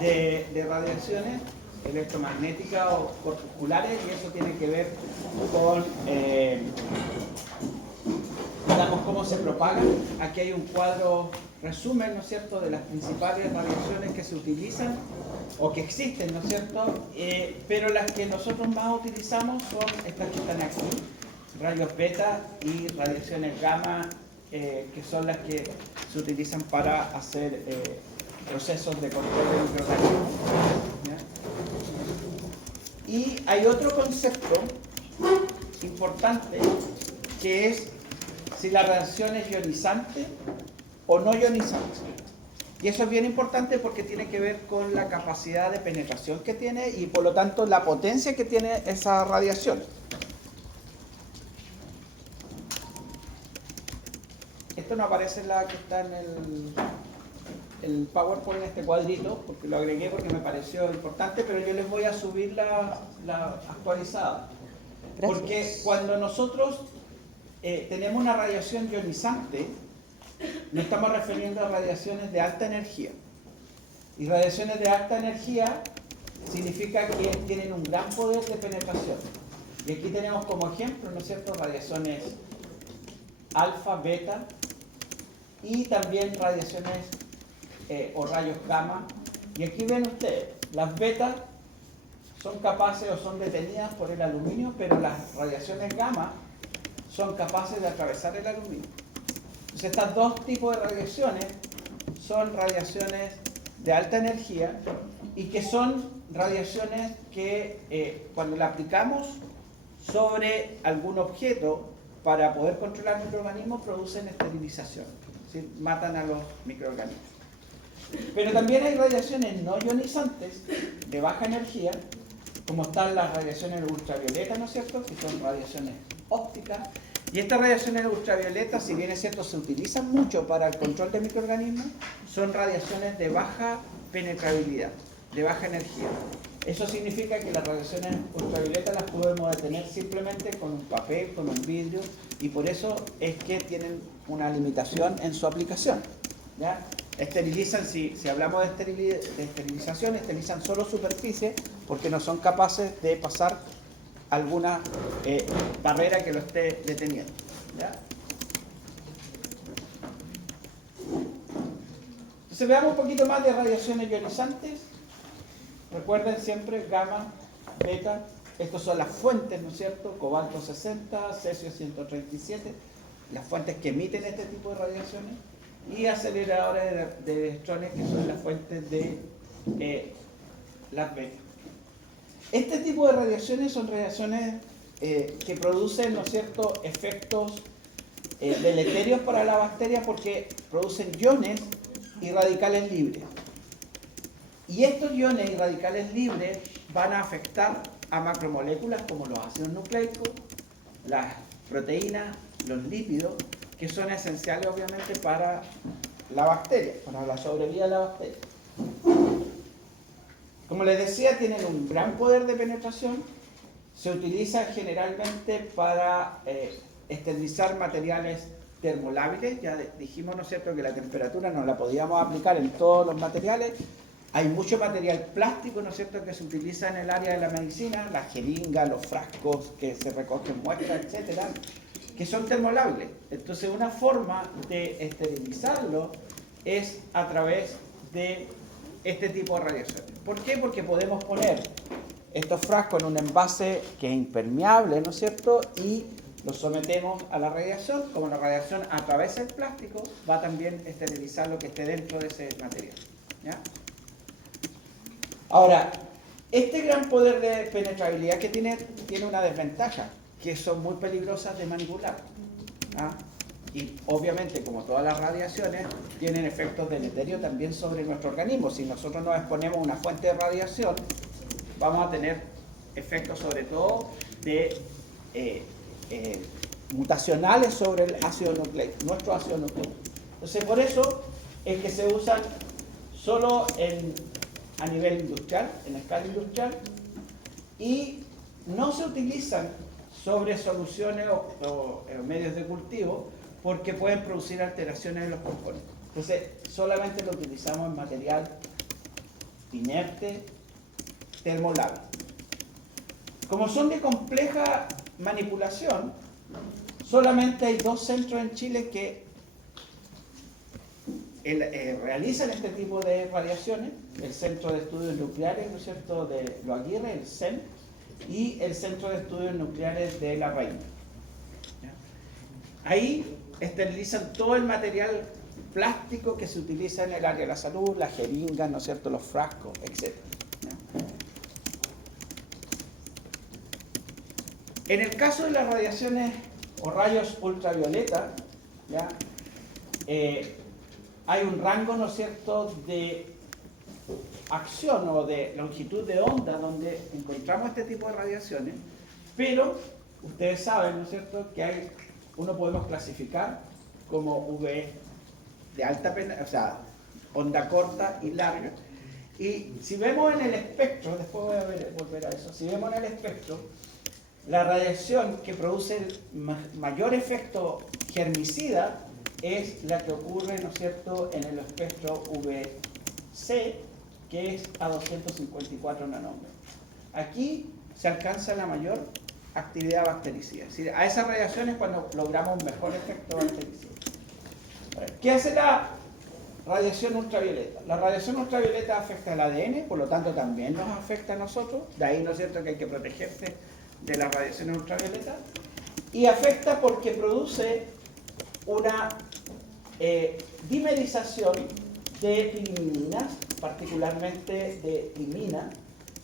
de radiaciones electromagnéticas o corpusculares, y eso tiene que ver con digamos cómo se propagan. Aquí hay un cuadro resumen, ¿no es cierto?, de las principales radiaciones que se utilizan o que existen, ¿no es cierto?, pero las que nosotros más utilizamos son estas que están aquí, rayos beta y radiaciones gamma, que son las que se utilizan para hacer procesos de control de microorganismos. Y hay otro concepto importante que es si la radiación es ionizante o no ionizante. Y eso es bien importante porque tiene que ver con la capacidad de penetración que tiene y por lo tanto la potencia que tiene esa radiación. Esto no aparece en la que está en el PowerPoint, en este cuadrito, porque lo agregué porque me pareció importante, pero yo les voy a subir la actualizada. Gracias. Porque cuando nosotros tenemos una radiación ionizante, nos estamos refiriendo a radiaciones de alta energía. Y radiaciones de alta energía significa que tienen un gran poder de penetración. Y aquí tenemos como ejemplo, ¿no es cierto?, radiaciones alfa, beta, y también radiaciones o rayos gamma. Y aquí ven ustedes, las betas son capaces o son detenidas por el aluminio, pero las radiaciones gamma son capaces de atravesar el aluminio. Entonces, estos dos tipos de radiaciones son radiaciones de alta energía y que son radiaciones que cuando la aplicamos sobre algún objeto para poder controlar microorganismos producen esterilización, ¿sí? Matan a los microorganismos. Pero también hay radiaciones no ionizantes de baja energía, como están las radiaciones ultravioletas, ¿no es cierto?, que son radiaciones ópticas. Y estas radiaciones ultravioletas, si bien es cierto, se utilizan mucho para el control de microorganismos, son radiaciones de baja penetrabilidad, de baja energía. Eso significa que las radiaciones ultravioletas las podemos detener simplemente con un papel, con un vidrio, y por eso es que tienen una limitación en su aplicación, ¿ya? Esterilizan, si hablamos de esterilización, esterilizan solo superficie porque no son capaces de pasar alguna barrera que lo esté deteniendo, ¿ya? Entonces veamos un poquito más de radiaciones ionizantes. Recuerden siempre gamma, beta, estas son las fuentes, ¿no es cierto? Cobalto 60, cesio 137, las fuentes que emiten este tipo de radiaciones, y aceleradores de electrones, que son las fuentes de las beta. Este tipo de radiaciones son radiaciones que producen, ¿no es cierto?, efectos deleterios para la bacteria porque producen iones y radicales libres. Y estos iones y radicales libres van a afectar a macromoléculas como los ácidos nucleicos, las proteínas, los lípidos, que son esenciales obviamente para la bacteria, para la sobrevida de la bacteria. Como les decía, tienen un gran poder de penetración, se utilizan generalmente para esterilizar materiales termolábiles. Ya dijimos, ¿no es cierto?, que la temperatura no la podíamos aplicar en todos los materiales. Hay mucho material plástico, ¿no es cierto?, que se utiliza en el área de la medicina, la jeringa, los frascos que se recogen muestras, etcétera, que son termolábiles. Entonces, una forma de esterilizarlo es a través de este tipo de radiaciones. ¿Por qué? Porque podemos poner estos frascos en un envase que es impermeable, ¿no es cierto?, y los sometemos a la radiación. Como la radiación atraviesa el plástico, va también a esterilizar lo que esté dentro de ese material, ¿ya? Ahora, este gran poder de penetrabilidad que tiene una desventaja, que son muy peligrosas de manipular, ¿ah? Y obviamente, como todas las radiaciones, tienen efectos deleterios también sobre nuestro organismo. Si nosotros nos exponemos a una fuente de radiación, vamos a tener efectos sobre todo de mutacionales sobre el ácido nucleico, nuestro ácido nucleico. Entonces, por eso es que se usan solo a nivel industrial, en escala industrial, y no se utilizan sobre soluciones o medios de cultivo porque pueden producir alteraciones en los componentes. Entonces, solamente lo utilizamos en material inerte, termolable. Como son de compleja manipulación, solamente hay 2 centros en Chile que realizan este tipo de radiaciones: el Centro de Estudios Nucleares, ¿no es cierto?, de Lo Aguirre, el CEN, y el Centro de Estudios Nucleares de La Reina. Ahí esterilizan todo el material plástico que se utiliza en el área de la salud, las jeringas, ¿no es cierto?, los frascos, etc. En el caso de las radiaciones o rayos ultravioleta, ¿ya? Hay un rango, ¿no es cierto?, de acción o de longitud de onda donde encontramos este tipo de radiaciones, pero ustedes saben, ¿no es cierto?, que uno podemos clasificar como UV de alta penetración, o sea, onda corta y larga. Y si vemos en el espectro, después voy a volver a eso, si vemos en el espectro, la radiación que produce el mayor efecto germicida es la que ocurre, ¿no es cierto?, en el espectro UVC, que es a 254 nanómetros. Aquí se alcanza la mayor actividad bactericida. Es decir, a esas radiaciones cuando logramos un mejor efecto bactericida. ¿Qué hace la radiación ultravioleta? La radiación ultravioleta afecta al ADN, por lo tanto también nos afecta a nosotros. De ahí, ¿no es cierto?, que hay que protegerse de las radiaciones ultravioletas. Y afecta porque produce una dimerización de timinas, particularmente de timina.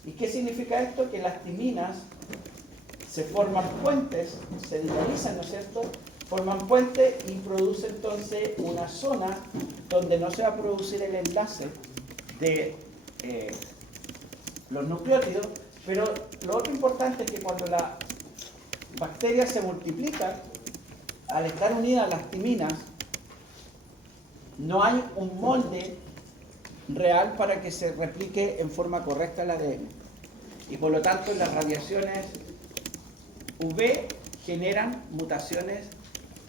¿Y qué significa esto? Que las timinas se forman puentes, se dimerizan, ¿no es cierto?, forman puentes y produce entonces una zona donde no se va a producir el enlace de los nucleótidos, pero lo otro importante es que cuando las bacterias se multiplican, al estar unidas las timinas, no hay un molde real para que se replique en forma correcta el ADN. Y por lo tanto las radiaciones UV generan mutaciones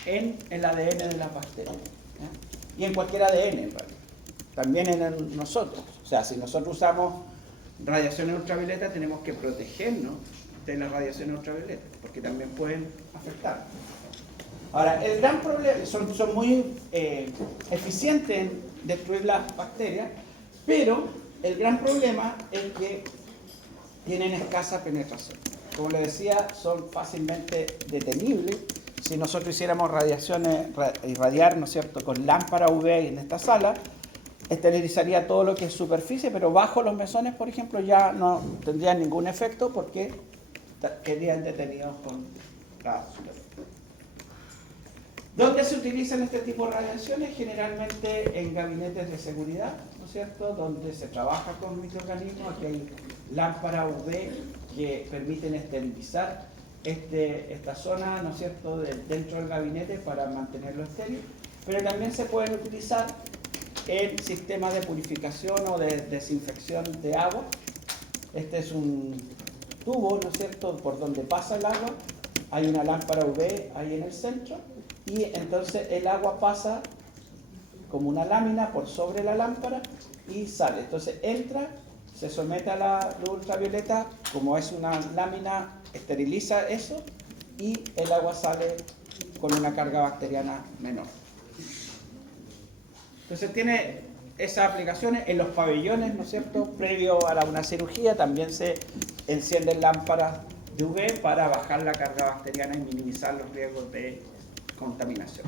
en el ADN de las bacterias, ¿eh? Y en cualquier ADN en realidad, también en nosotros. O sea, si nosotros usamos radiaciones ultravioletas, tenemos que protegernos de las radiaciones ultravioletas, porque también pueden afectar. Ahora, el gran problema, son muy eficientes en destruir las bacterias, pero el gran problema es que tienen escasa penetración. Como les decía, son fácilmente detenibles. Si nosotros hiciéramos radiaciones, irradiar, ¿no es cierto?, con lámpara UV en esta sala, esterilizaría todo lo que es superficie, pero bajo los mesones, por ejemplo, ya no tendrían ningún efecto porque quedarían detenidos con la superficie. ¿Dónde se utilizan este tipo de radiaciones? Generalmente en gabinetes de seguridad, ¿no es cierto?, donde se trabaja con microorganismos. Aquí hay lámparas UV que permiten esterilizar esta zona, ¿no es cierto?, dentro del gabinete para mantenerlo estéril, pero también se pueden utilizar en sistemas de purificación o de desinfección de agua. Este es un tubo, ¿no es cierto?, por donde pasa el agua. Hay una lámpara UV ahí en el centro y entonces el agua pasa como una lámina por sobre la lámpara y sale. Entonces entra, se somete a la luz ultravioleta, como es una lámina, esteriliza eso y el agua sale con una carga bacteriana menor. Entonces tiene esas aplicaciones en los pabellones, ¿no es cierto? Previo a una cirugía también se encienden lámparas de UV para bajar la carga bacteriana y minimizar los riesgos de contaminación.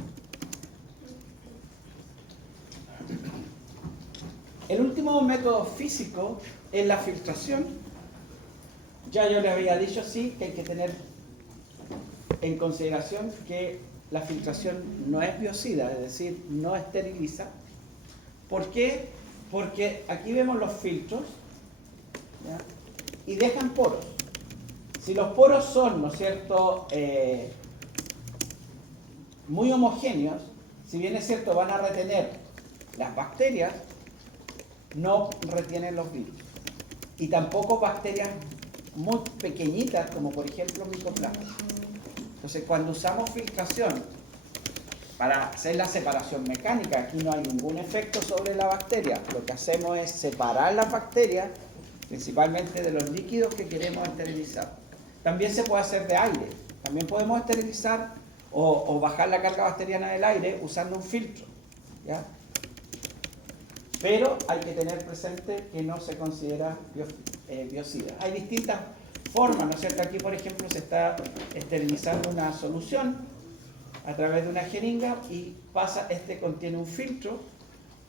El último método físico es la filtración. Ya yo les había dicho, sí, que hay que tener en consideración que la filtración no es biocida, es decir, no esteriliza. ¿Por qué? Porque aquí vemos los filtros, ¿ya?, y dejan poros. Si los poros son, ¿no es cierto?, muy homogéneos, si bien es cierto van a retener las bacterias, no retienen los virus. Y tampoco bacterias muy pequeñitas, como por ejemplo micoplasma. Entonces, cuando usamos filtración para hacer la separación mecánica. Aquí no hay ningún efecto sobre la bacteria. Lo que hacemos es separar las bacterias, principalmente de los líquidos que queremos esterilizar. También se puede hacer de aire. También podemos esterilizar o bajar la carga bacteriana del aire usando un filtro, ¿ya? Pero hay que tener presente que no se considera biocida. Hay distintas formas, ¿no es cierto? Aquí, por ejemplo, se está esterilizando una solución a través de una jeringa y contiene un filtro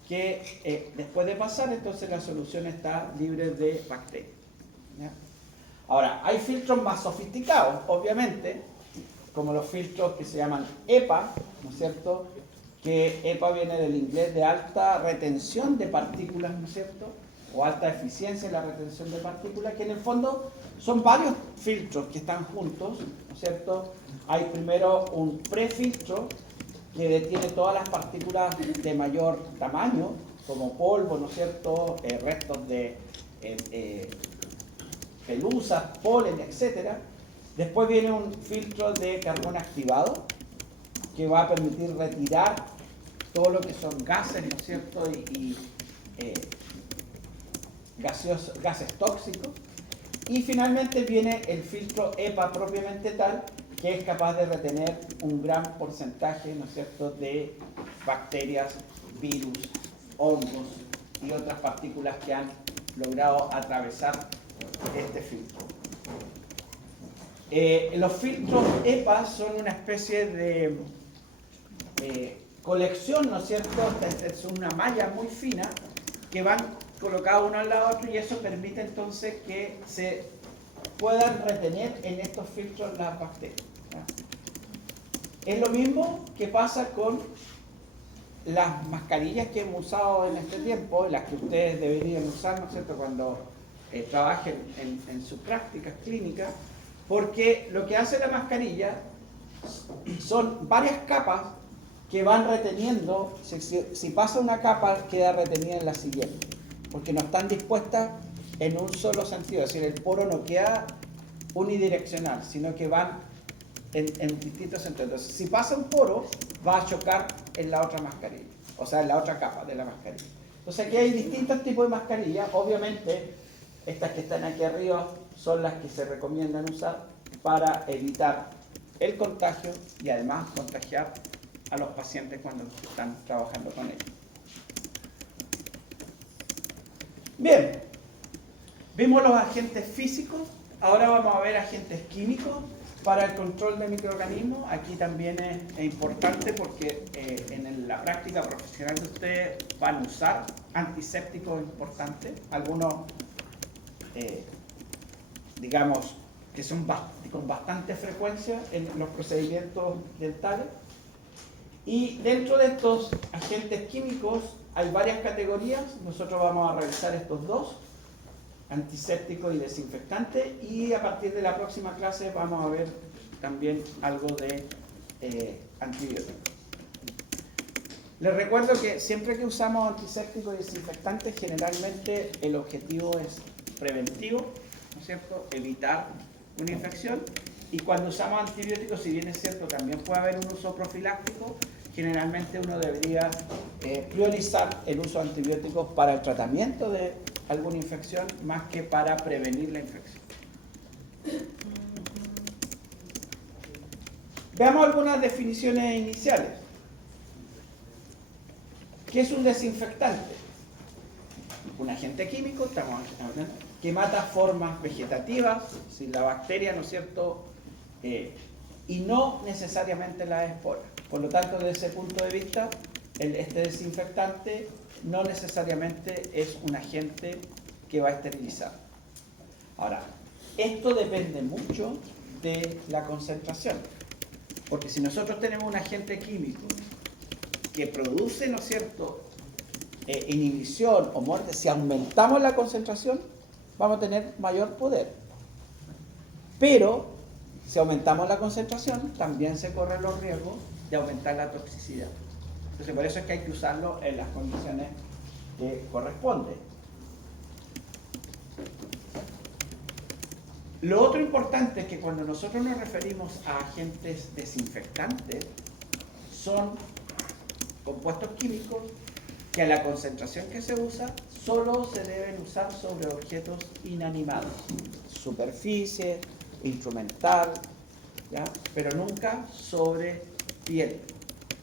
que después de pasar, entonces la solución está libre de bacterias, ¿ya? Ahora, hay filtros más sofisticados, obviamente, como los filtros que se llaman EPA, ¿no es cierto? Que EPA viene del inglés de alta retención de partículas, ¿no es cierto? O alta eficiencia en la retención de partículas, que en el fondo son varios filtros que están juntos, ¿no es cierto? Hay primero un prefiltro que detiene todas las partículas de mayor tamaño, como polvo, ¿no es cierto? Restos de pelusas, polen, etc. Después viene un filtro de carbón activado, que va a permitir retirar todo lo que son gases, ¿no es cierto? Y gases tóxicos. Y finalmente viene el filtro EPA propiamente tal, que es capaz de retener un gran porcentaje, ¿no es cierto?, de bacterias, virus, hongos y otras partículas que han logrado atravesar este filtro. Los filtros EPA son una especie de colección, ¿no es cierto? Es una malla muy fina que van colocados uno al lado de otro y eso permite entonces que se puedan retener en estos filtros las bacterias, ¿ya? Es lo mismo que pasa con las mascarillas que hemos usado en este tiempo, las que ustedes deberían usar, ¿no es cierto?, cuando trabajen en sus prácticas clínicas, porque lo que hace la mascarilla son varias capas que van reteniendo. Si pasa una capa, queda retenida en la siguiente, porque no están dispuestas en un solo sentido, es decir, el poro no queda unidireccional, sino que van en distintos sentidos. Entonces, si pasa un poro, va a chocar en la otra mascarilla, o sea, en la otra capa de la mascarilla. Entonces, aquí hay distintos tipos de mascarillas. Obviamente, estas que están aquí arriba son las que se recomiendan usar para evitar el contagio y además contagiar a los pacientes cuando están trabajando con ellos. Bien, vimos los agentes físicos, ahora vamos a ver agentes químicos para el control de microorganismos. Aquí también es importante porque en la práctica profesional de ustedes van a usar antisépticos importantes, algunos digamos que son con bastante frecuencia en los procedimientos dentales. Y dentro de estos agentes químicos hay varias categorías. Nosotros vamos a revisar estos dos, antiséptico y desinfectante, y a partir de la próxima clase vamos a ver también algo de antibióticos. Les recuerdo que siempre que usamos antisépticos y desinfectantes, generalmente el objetivo es preventivo, ¿no es cierto?, evitar una infección. Y cuando usamos antibióticos, si bien es cierto, también puede haber un uso profiláctico, generalmente uno debería priorizar el uso de antibióticos para el tratamiento de alguna infección más que para prevenir la infección. Veamos algunas definiciones iniciales. ¿Qué es un desinfectante? Un agente químico, estamos hablando, que mata formas vegetativas, sin la bacteria, ¿no es cierto?, y no necesariamente las esporas. Por lo tanto, desde ese punto de vista, este desinfectante no necesariamente es un agente que va a esterilizar. Ahora, esto depende mucho de la concentración, porque si nosotros tenemos un agente químico que produce, ¿no es cierto?, inhibición o muerte, si aumentamos la concentración, vamos a tener mayor poder. Pero si aumentamos la concentración, también se corren los riesgos de aumentar la toxicidad. Entonces, por eso es que hay que usarlo en las condiciones que corresponden. Lo otro importante es que cuando nosotros nos referimos a agentes desinfectantes, son compuestos químicos que a la concentración que se usa solo se deben usar sobre objetos inanimados, superficie, instrumental, ¿ya? Pero nunca sobre piel,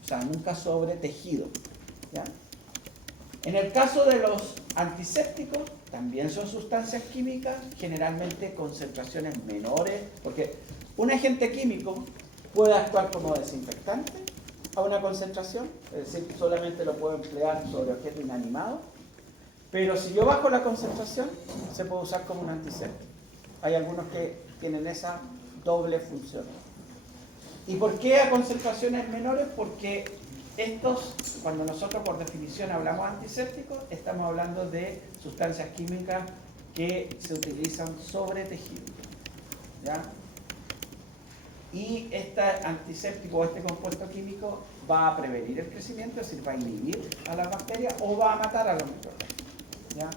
o sea, nunca sobre tejido, ¿ya? En el caso de los antisépticos, también son sustancias químicas, generalmente concentraciones menores, porque un agente químico puede actuar como desinfectante a una concentración, es decir, solamente lo puedo emplear sobre objetos inanimados, pero si yo bajo la concentración, se puede usar como un antiséptico. Hay algunos que tienen esa doble función. ¿Y por qué a concentraciones menores? Porque estos, cuando nosotros por definición hablamos de antisépticos, estamos hablando de sustancias químicas que se utilizan sobre tejido, ¿ya? Y este antiséptico o este compuesto químico va a prevenir el crecimiento, es decir, va a inhibir a las bacterias o va a matar a los microorganismos, ¿ya?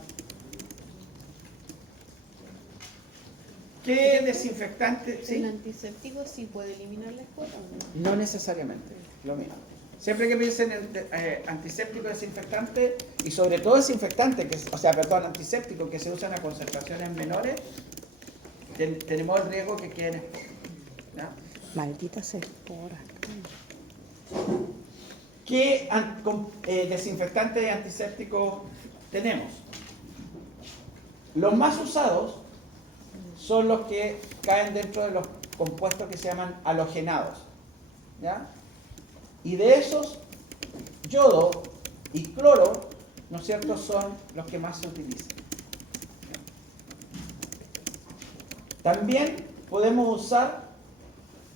¿Qué desinfectante? ¿Sí? ¿El antiséptico sí puede eliminar la escuela o no? No necesariamente, lo mismo. Siempre que piensen en antiséptico, desinfectante y sobre todo desinfectante, antiséptico que se usan a concentraciones menores, tenemos el riesgo que queden esporas, ¿ya? Malditas esporas. ¿Qué desinfectantes y antisépticos tenemos? Los más usados son los que caen dentro de los compuestos que se llaman halogenados, ¿ya? Y de esos, yodo y cloro, ¿no es cierto?, son los que más se utilizan. También podemos usar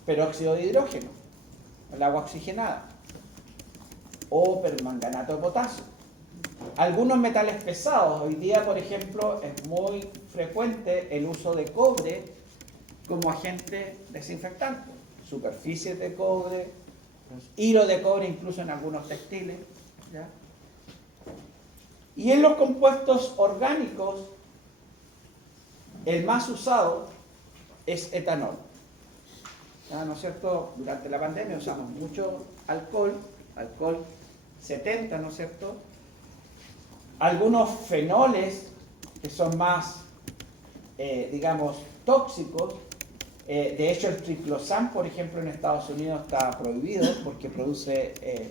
peróxido de hidrógeno, el agua oxigenada, o permanganato de potasio. Algunos metales pesados, hoy día, por ejemplo, es muy frecuente el uso de cobre como agente desinfectante. Superficies de cobre, hilo de cobre incluso en algunos textiles, ¿ya? Y en los compuestos orgánicos, el más usado es etanol. ¿Ya? ¿No es cierto? Durante la pandemia usamos mucho alcohol 70, ¿no es cierto? Algunos fenoles que son más, digamos, tóxicos. De hecho, el triclosan, por ejemplo, en Estados Unidos está prohibido porque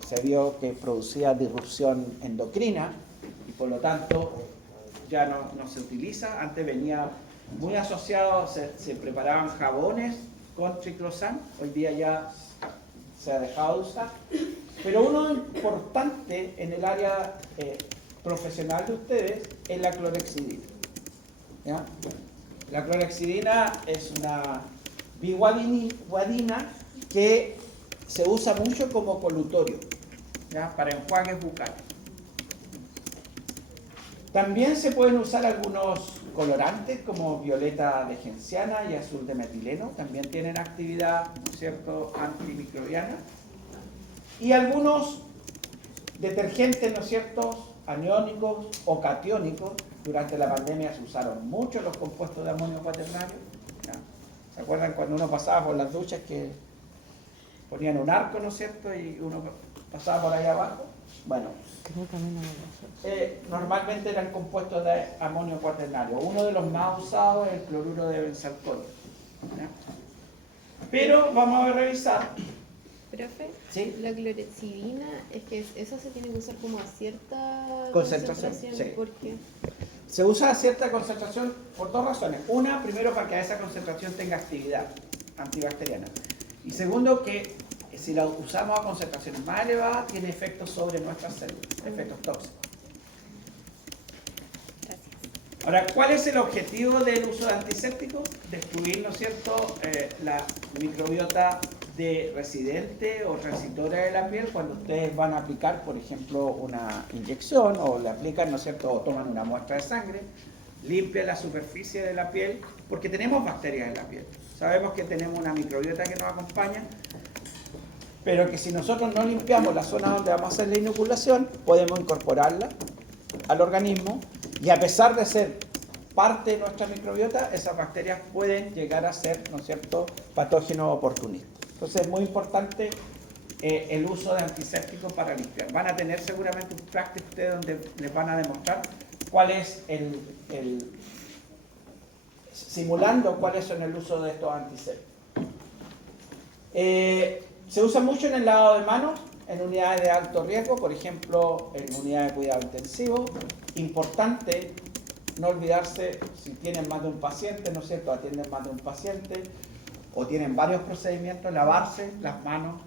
se vio que producía disrupción endocrina y por lo tanto ya no se utiliza. Antes venía muy asociado, se preparaban jabones con triclosan, hoy día ya se ha dejado de usar. Pero uno importante en el área profesional de ustedes es la clorhexidina, ¿ya? La clorhexidina es una biguanidina que se usa mucho como colutorio, ¿ya? Para enjuagues bucales. También se pueden usar algunos colorantes como violeta de genciana y azul de metileno, también tienen actividad, ¿no es cierto?, antimicrobiana. Y algunos detergentes, ¿no es cierto?, aniónicos o catiónicos. Durante la pandemia se usaron mucho los compuestos de amonio cuaternario, ¿ya? ¿Se acuerdan cuando uno pasaba por las duchas que ponían un arco, ¿no es cierto?, y uno pasaba por ahí abajo? Bueno, normalmente eran compuestos de amonio cuaternario. Uno de los más usados es el cloruro de benzalcohol, ¿ya? Pero vamos a revisar. Profe, ¿Sí? la clorhexidina, es que eso se tiene que usar como a cierta Concentración, sí. ¿Por qué? Se usa a cierta concentración por dos razones. Una, primero, para que esa concentración tenga actividad antibacteriana. Y segundo, que si la usamos a concentraciones más elevadas, tiene efectos sobre nuestras células, efectos tóxicos. Gracias. Ahora, ¿cuál es el objetivo del uso de antisépticos? Destruir, ¿no es cierto?, la microbiota de residente o transitora de la piel cuando ustedes van a aplicar, por ejemplo, una inyección o le aplican, ¿no es cierto?, o toman una muestra de sangre, limpian la superficie de la piel, porque tenemos bacterias en la piel. Sabemos que tenemos una microbiota que nos acompaña, pero que si nosotros no limpiamos la zona donde vamos a hacer la inoculación, podemos incorporarla al organismo y a pesar de ser parte de nuestra microbiota, esas bacterias pueden llegar a ser, ¿no es cierto?, patógenos oportunistas. Entonces es muy importante el uso de antisépticos para limpiar. Van a tener seguramente un práctico ustedes donde les van a demostrar cuál es simulando cuáles son el uso de estos antisépticos. Se usa mucho en el lavado de manos, en unidades de alto riesgo, por ejemplo, en unidades de cuidado intensivo. Importante no olvidarse, si tienen más de un paciente, ¿no es cierto?, atienden más de un paciente, o tienen varios procedimientos, lavarse las manos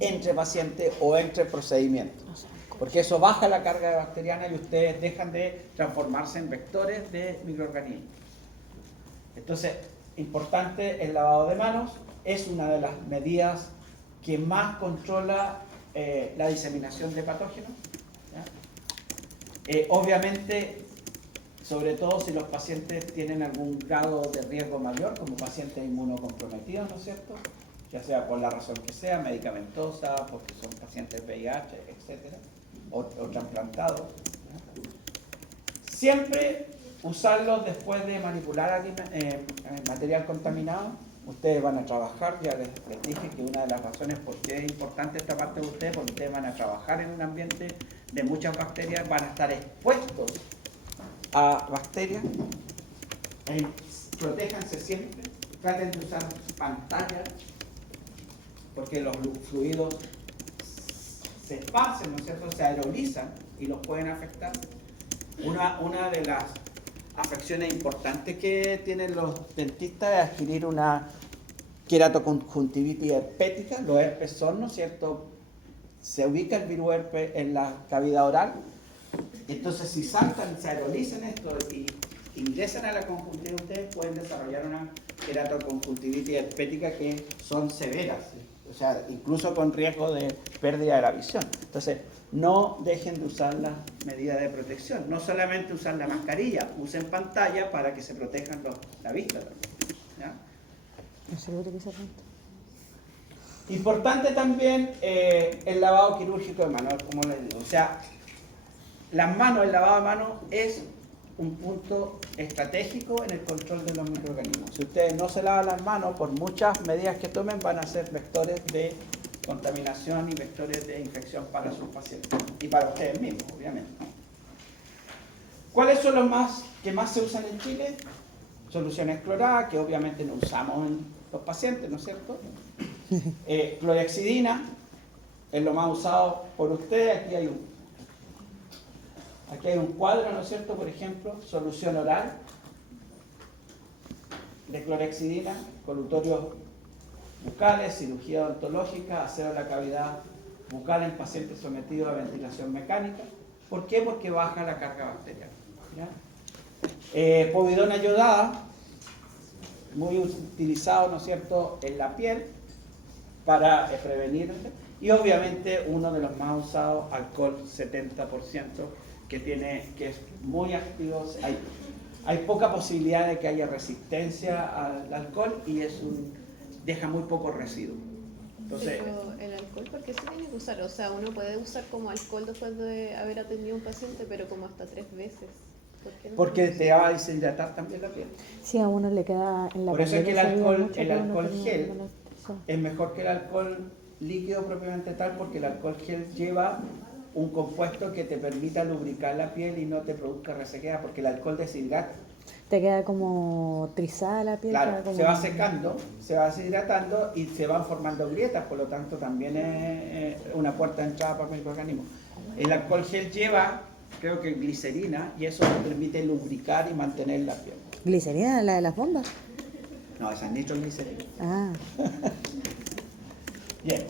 entre pacientes o entre procedimientos. Porque eso baja la carga bacteriana y ustedes dejan de transformarse en vectores de microorganismos. Entonces, importante el lavado de manos, es una de las medidas que más controla la diseminación de patógenos. Obviamente, sobre todo si los pacientes tienen algún grado de riesgo mayor, como pacientes inmunocomprometidos, ¿no es cierto? Ya sea por la razón que sea, medicamentosa, porque son pacientes VIH, etc. O trasplantados. Siempre usarlos después de manipular material contaminado. Ustedes van a trabajar, ya les dije que una de las razones por qué es importante esta parte de ustedes, porque ustedes van a trabajar en un ambiente de muchas bacterias, van a estar expuestos a bacterias. Protéjanse siempre, traten de usar pantallas, porque los fluidos se esparcen, ¿no es cierto?, se aerolizan y los pueden afectar. Una de las afecciones importantes que tienen los dentistas es adquirir una queratoconjuntivitis herpética. Los herpes son, ¿no es cierto?, se ubica el virus herpes en la cavidad oral. Entonces, si saltan, se aerolizan esto y ingresan a la conjuntivitis, ustedes pueden desarrollar una queratoconjuntivitis herpética que son severas, o sea, incluso con riesgo de pérdida de la visión. Entonces, no dejen de usar las medidas de protección. No solamente usar la mascarilla, usen pantalla para que se protejan la vista también. ¿Ya? No sé lo que se renta. Importante también el lavado quirúrgico de manos, como les digo. O sea, las manos, el lavado de manos es un punto estratégico en el control de los microorganismos. Si ustedes no se lavan las manos, por muchas medidas que tomen, van a ser vectores de contaminación y vectores de infección para sus pacientes y para ustedes mismos, obviamente. ¿Cuáles son los que más se usan en Chile? Soluciones cloradas, que obviamente no usamos en los pacientes, ¿no es cierto? Clorhexidina es lo más usado por ustedes. Aquí hay un cuadro, ¿no es cierto? Por ejemplo, solución oral de clorhexidina, colutorios bucales, cirugía odontológica, aseo de la cavidad bucal en pacientes sometidos a ventilación mecánica. ¿Por qué? Porque baja la carga bacteriana. Povidona yodada, muy utilizado, ¿no es cierto?, en la piel para prevenir. Y obviamente uno de los más usados, alcohol 70%, que es muy activo. Hay poca posibilidad de que haya resistencia al alcohol y deja muy poco residuo. Entonces, pero el alcohol, ¿por qué se tiene que usar? O sea, uno puede usar como alcohol después de haber atendido a un paciente, pero como hasta 3 veces. ¿Por qué no? porque te va a deshidratar también la piel. Sí, a uno le queda en la Por eso es que el pandemia se veía alcohol, mucho el que uno alcohol tenía gel mala- sí. es mejor que el alcohol líquido propiamente tal, porque el alcohol gel lleva un compuesto que te permita lubricar la piel y no te produzca resequedad, porque el alcohol deshidrata. Te queda como trizada la piel. Claro, queda como- se va secando, se va deshidratando y se van formando grietas, por lo tanto también es una puerta de entrada para el microorganismo. El alcohol gel lleva, creo que glicerina, y eso te permite lubricar y mantener la piel. ¿Glicerina, la de las bombas? No, esa es nitroglicerina. Ah, Bien.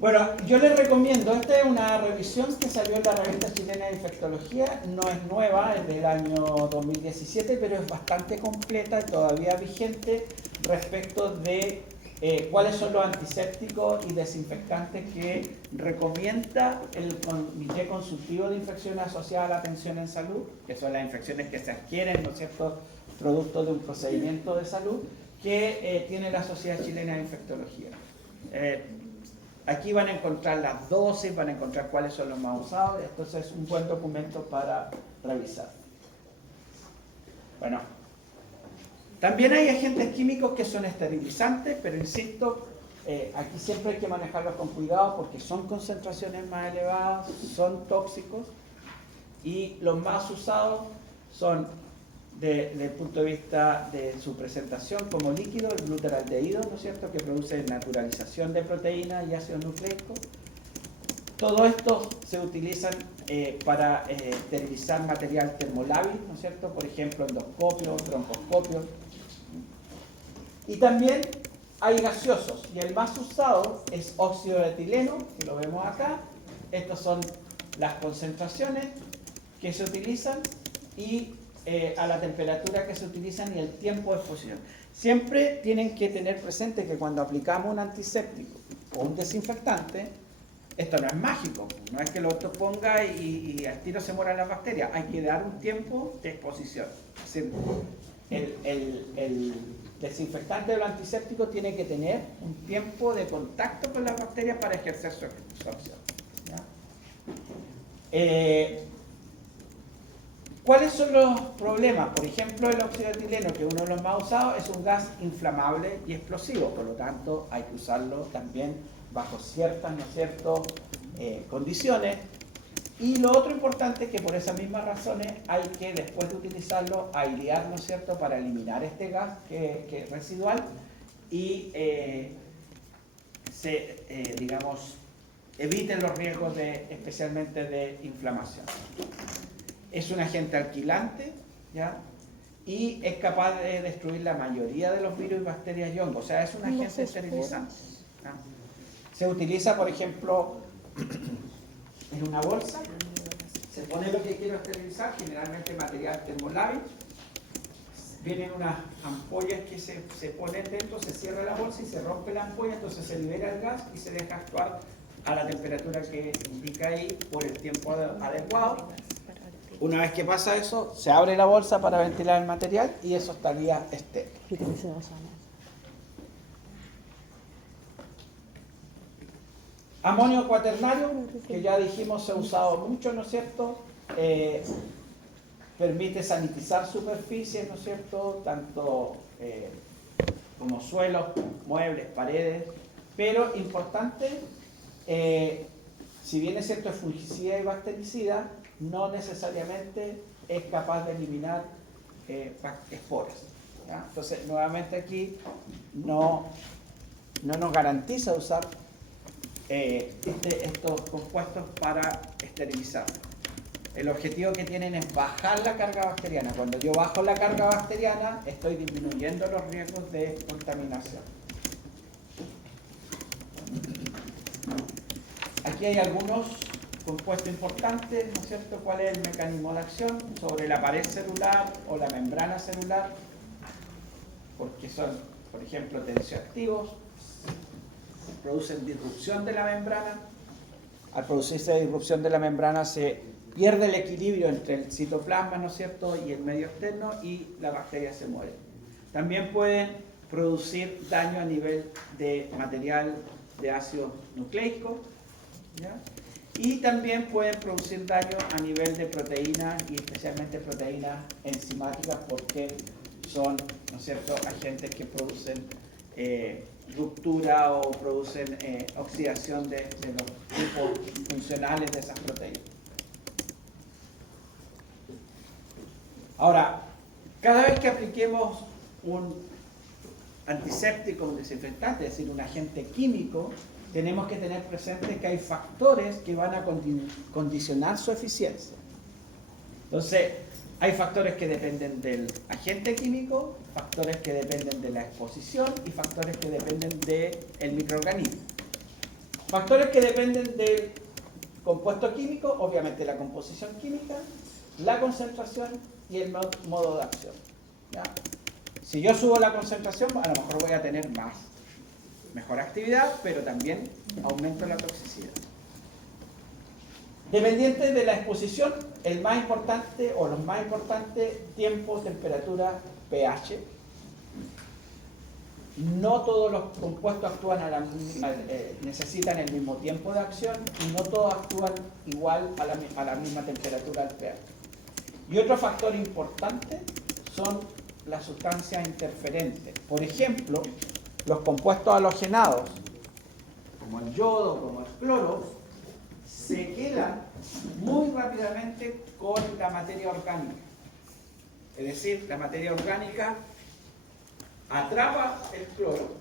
Bueno, yo les recomiendo, esta es una revisión que salió en la revista chilena de infectología, no es nueva, es del año 2017, pero es bastante completa y todavía vigente respecto de cuáles son los antisépticos y desinfectantes que recomienda el Comité Consultivo de Infecciones Asociadas a la Atención en Salud, que son las infecciones que se adquieren, ¿no es cierto?, producto de un procedimiento de salud que tiene la Sociedad Chilena de Infectología. Aquí van a encontrar las dosis, van a encontrar cuáles son los más usados, entonces es un buen documento para revisar. Bueno, también hay agentes químicos que son esterilizantes, pero insisto, aquí siempre hay que manejarlos con cuidado porque son concentraciones más elevadas, son tóxicos y los más usados son desde el punto de vista de su presentación como líquido, el glutaraldehído, ¿no es cierto?, que produce naturalización de proteínas y ácidos nucleicos. Todo esto se utilizan para esterilizar material termolábil, ¿no es cierto?, por ejemplo, endoscopios, tromboscopios. Y también hay gaseosos, y el más usado es óxido de etileno, que lo vemos acá. Estas son las concentraciones que se utilizan y a la temperatura que se utilizan y el tiempo de exposición. Siempre tienen que tener presente que cuando aplicamos un antiséptico o un desinfectante, esto no es mágico, no es que lo otro ponga y al tiro se mueran las bacterias, hay que dar un tiempo de exposición. Es decir, el desinfectante o el antiséptico tiene que tener un tiempo de contacto con las bacterias para ejercer su acción. ¿Cuáles son los problemas? Por ejemplo, el óxido de etileno, que es uno de los más usados, es un gas inflamable y explosivo, por lo tanto hay que usarlo también bajo ciertas, ¿no es cierto?, condiciones. Y lo otro importante es que por esas mismas razones hay que, después de utilizarlo, airear, ¿no es cierto?, para eliminar este gas que es residual y digamos, eviten los riesgos especialmente de inflamación. Es un agente alquilante, ¿ya?, y es capaz de destruir la mayoría de los virus y bacterias y hongos. O sea, es un agente esterilizante. ¿Ya? Se utiliza, por ejemplo, en una bolsa, se pone lo que quiero esterilizar, generalmente material termolábil, vienen unas ampollas que se ponen dentro, se cierra la bolsa y se rompe la ampolla, entonces se libera el gas y se deja actuar a la temperatura que indica ahí por el tiempo adecuado. Una vez que pasa eso, se abre la bolsa para ventilar el material y eso estaría estéril. Amonio cuaternario, que ya dijimos se ha usado mucho, ¿no es cierto? Permite sanitizar superficies, ¿no es cierto? Tanto como suelos, muebles, paredes. Pero importante, si bien es cierto es fungicida y bactericida, no necesariamente es capaz de eliminar esporas. ¿Ya? Entonces, nuevamente aquí no nos garantiza usar estos compuestos para esterilizar. El objetivo que tienen es bajar la carga bacteriana. Cuando yo bajo la carga bacteriana, estoy disminuyendo los riesgos de contaminación. Aquí hay algunos compuestos importantes, ¿no es cierto? ¿Cuál es el mecanismo de acción? Sobre la pared celular o la membrana celular, porque son, por ejemplo, tensioactivos, producen disrupción de la membrana. Al producirse disrupción de la membrana se pierde el equilibrio entre el citoplasma, ¿no es cierto?, y el medio externo y la bacteria se muere. También pueden producir daño a nivel de material de ácido nucleico, ¿ya? Y también pueden producir daño a nivel de proteínas y especialmente proteínas enzimáticas porque son, ¿no es cierto?, agentes que producen ruptura o producen oxidación de los grupos funcionales de esas proteínas. Ahora, cada vez que apliquemos un antiséptico, un desinfectante, es decir, un agente químico, tenemos que tener presente que hay factores que van a condicionar su eficiencia. Entonces, hay factores que dependen del agente químico, factores que dependen de la exposición y factores que dependen del microorganismo. Factores que dependen del compuesto químico, obviamente la composición química, la concentración y el modo de acción. ¿Ya? Si yo subo la concentración, a lo mejor voy a tener mejor actividad, pero también aumento la toxicidad. Dependiente de la exposición, el más importante o los más importantes, tiempo, temperatura, pH. No todos los compuestos actúan necesitan el mismo tiempo de acción y no todos actúan igual a la misma temperatura al pH. Y otro factor importante son las sustancias interferentes. Por ejemplo, los compuestos halogenados como el yodo, como el cloro, se quedan muy rápidamente con la materia orgánica. Es decir, la materia orgánica atrapa el cloro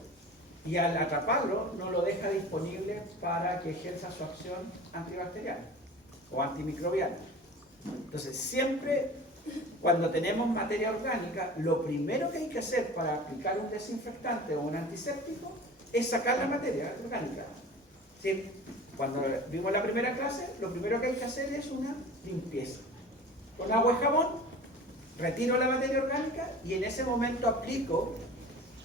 y al atraparlo no lo deja disponible para que ejerza su acción antibacteriana o antimicrobiana. Entonces, siempre cuando tenemos materia orgánica, lo primero que hay que hacer para aplicar un desinfectante o un antiséptico es sacar la materia orgánica. ¿Sí? Cuando vimos la primera clase, lo primero que hay que hacer es una limpieza. Con agua y jabón, retiro la materia orgánica y en ese momento aplico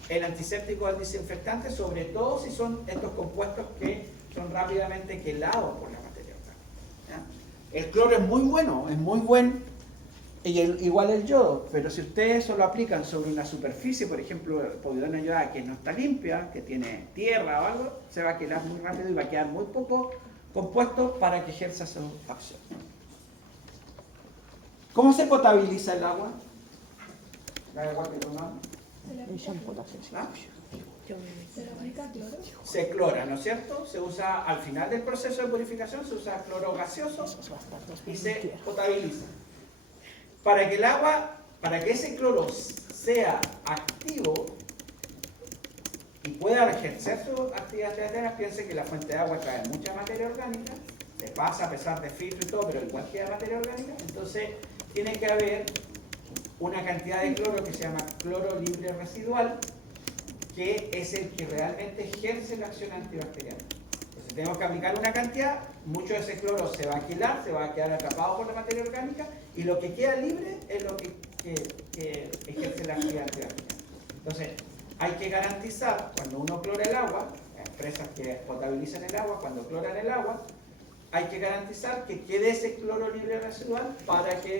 el antiséptico o el desinfectante, sobre todo si son estos compuestos que son rápidamente quelados por la materia orgánica. ¿Ya? El cloro es muy buen, y igual el yodo, pero si ustedes eso lo aplican sobre una superficie, por ejemplo, povidona yodada que no está limpia, que tiene tierra o algo, se va a quedar muy rápido y va a quedar muy poco compuesto para que ejerza su acción. ¿Cómo se potabiliza el agua? ¿La agua que tomamos? El shampoo también, sí. ¿Ah? ¿Se lo aplica cloro? Se clora, ¿no es cierto? Se usa al final del proceso de purificación, se usa cloro gaseoso y se potabiliza. Para que el agua, para que ese cloro sea activo y pueda ejercer su actividad antibacteriana, piense que la fuente de agua trae mucha materia orgánica, se pasa a pesar de filtro y todo, pero igual queda materia orgánica, entonces tiene que haber una cantidad de cloro que se llama cloro libre residual, que es el que realmente ejerce la acción antibacteriana. Entonces tenemos que aplicar una cantidad, mucho de ese cloro se va a quilar, se va a quedar atrapado por la materia orgánica, y lo que queda libre es lo que ejerce la actividad antibacteriana. Entonces, hay que garantizar, cuando uno clora el agua, las empresas que potabilizan el agua, cuando cloran el agua, hay que garantizar que quede ese cloro libre residual para que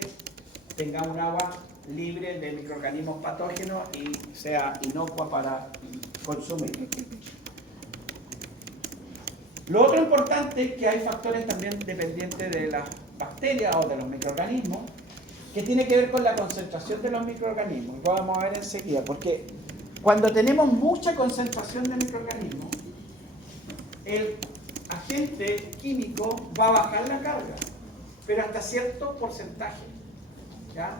tenga un agua libre de microorganismos patógenos y sea inocua para consumir. Lo otro importante es que hay factores también dependientes de las bacterias o de los microorganismos, que tiene que ver con la concentración de los microorganismos. Lo vamos a ver enseguida, porque cuando tenemos mucha concentración de microorganismos, el agente químico va a bajar la carga, pero hasta cierto porcentaje, ¿ya?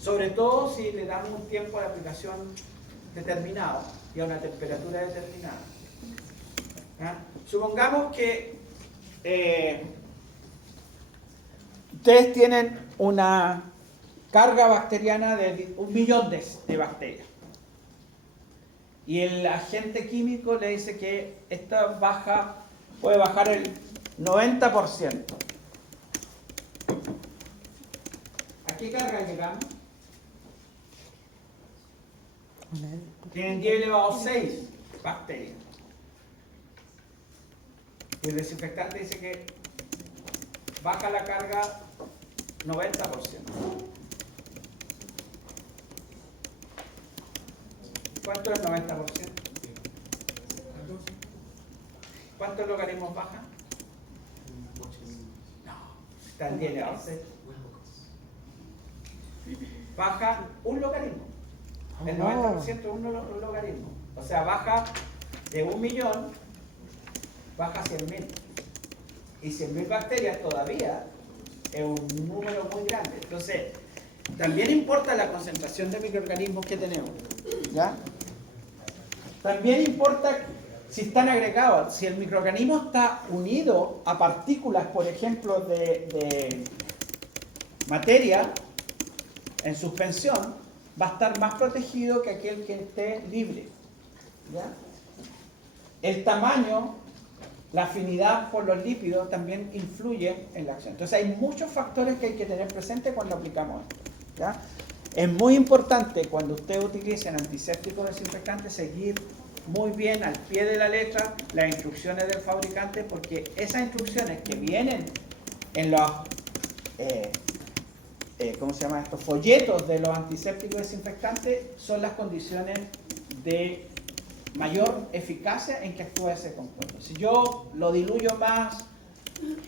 Sobre todo si le damos un tiempo de aplicación determinado y a una temperatura determinada. ¿Ya? Supongamos que ustedes tienen una carga bacteriana de 1 millón de bacterias y el agente químico le dice que esta puede bajar el 90%. ¿A qué carga llegamos? Tienen 10 elevado a 6 bacterias. Y el desinfectante dice que baja la carga 90%. ¿Cuánto es el 90%? ¿Cuántos logaritmos bajan? No, está en 10 elevado a 6. Baja un logaritmo. El 90% es un logaritmo. O sea, baja de 1 millón, baja a 100.000. Y 100.000 bacterias todavía es un número muy grande. Entonces, también importa la concentración de microorganismos que tenemos. ¿Ya? También importa si están agregados. Si el microorganismo está unido a partículas, por ejemplo, de materia en suspensión, va a estar más protegido que aquel que esté libre. ¿Ya? El tamaño, la afinidad por los lípidos también influye en la acción. Entonces hay muchos factores que hay que tener presente cuando aplicamos esto. ¿Ya? Es muy importante cuando usted utilice antiséptico desinfectante seguir muy bien al pie de la letra las instrucciones del fabricante, porque esas instrucciones que vienen en los ¿cómo se llama esto? Folletos de los antisépticos desinfectantes son las condiciones de mayor eficacia en que actúa ese compuesto. Si yo lo diluyo más,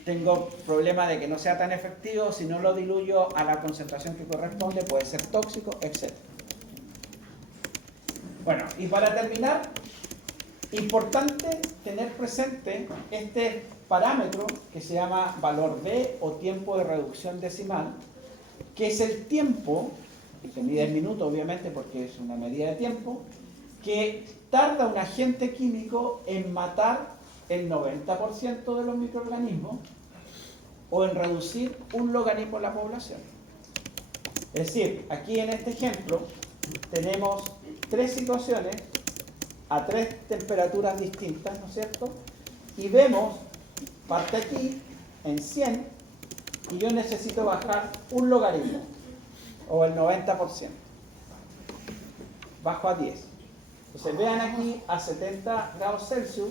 tengo problema de que no sea tan efectivo. Si no lo diluyo a la concentración que corresponde, puede ser tóxico, etc. Bueno, y para terminar, Importante tener presente este parámetro que se llama valor D o tiempo de reducción decimal, que es el tiempo, se mide en minutos obviamente porque es una medida de tiempo, que tarda un agente químico en matar el 90% de los microorganismos o en reducir un logaritmo en la población. Es decir, aquí en este ejemplo tenemos tres situaciones a tres temperaturas distintas, ¿no es cierto? Y vemos, parte aquí en 100 y yo necesito bajar un logaritmo o el 90%. Bajo a 10. Entonces vean aquí a 70 grados Celsius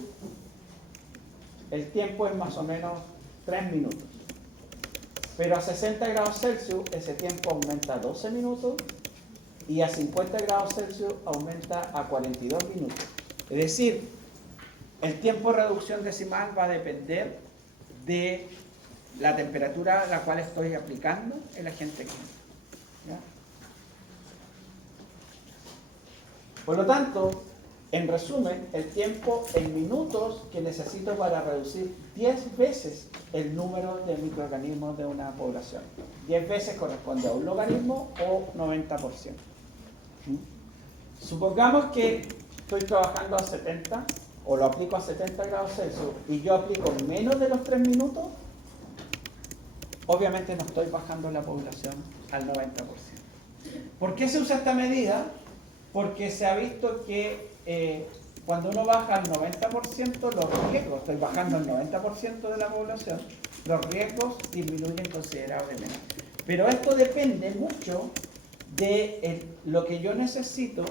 el tiempo es más o menos 3 minutos. Pero a 60 grados Celsius ese tiempo aumenta a 12 minutos y a 50 grados Celsius aumenta a 42 minutos. Es decir, el tiempo de reducción decimal va a depender de la temperatura a la cual estoy aplicando el agente químico. ¿Ya? Por lo tanto, en resumen, el tiempo en minutos que necesito para reducir 10 veces el número de microorganismos de una población. 10 veces corresponde a un logaritmo o 90%. Supongamos que estoy trabajando a 70 o lo aplico a 70 grados Celsius y yo aplico menos de los 3 minutos, obviamente no estoy bajando la población al 90%. ¿Por qué se usa esta medida? Porque se ha visto que cuando uno baja al 90% los riesgos, estoy bajando al 90% de la población, los riesgos disminuyen considerablemente. Pero esto depende mucho de lo que yo necesito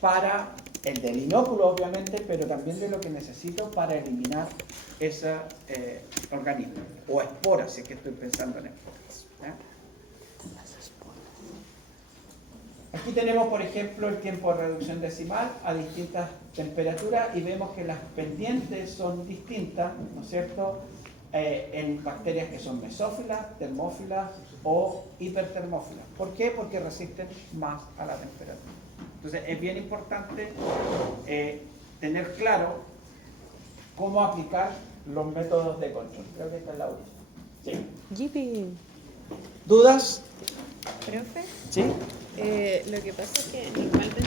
para el del inóculo, obviamente, pero también de lo que necesito para eliminar ese organismo, o esporas, si es que estoy pensando en esporas. ¿Ya? Aquí tenemos, por ejemplo, el tiempo de reducción decimal a distintas temperaturas y vemos que las pendientes son distintas, ¿no es cierto?, en bacterias que son mesófilas, termófilas o hipertermófilas. ¿Por qué? Porque resisten más a la temperatura. Entonces, es bien importante tener claro cómo aplicar los métodos de control. Creo que esta es la última. Sí. Yipi. ¿Dudas? Profe, ¿Sí? lo que pasa es que normalmente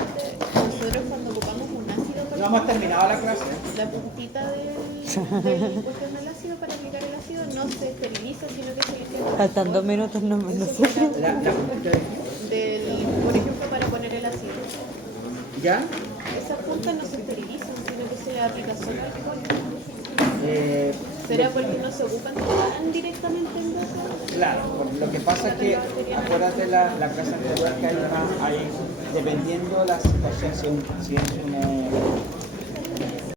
nosotros cuando ocupamos un ácido, por No hemos ejemplo, terminado la clase. la puntita del cuestión del ácido para aplicar el ácido no se esteriliza, sino que se le queda Faltan 2 minutos, no Eso sé. fue La por ejemplo, para poner el ácido. ¿Ya? Esas puntas no se esterilizan, sino que se le aplica solo alcohol. Eh, ¿Será porque no se ocupan tan directamente en boca? Claro, lo que pasa es que, acuérdate la clase anterior que hay dependiendo de la situación, si es un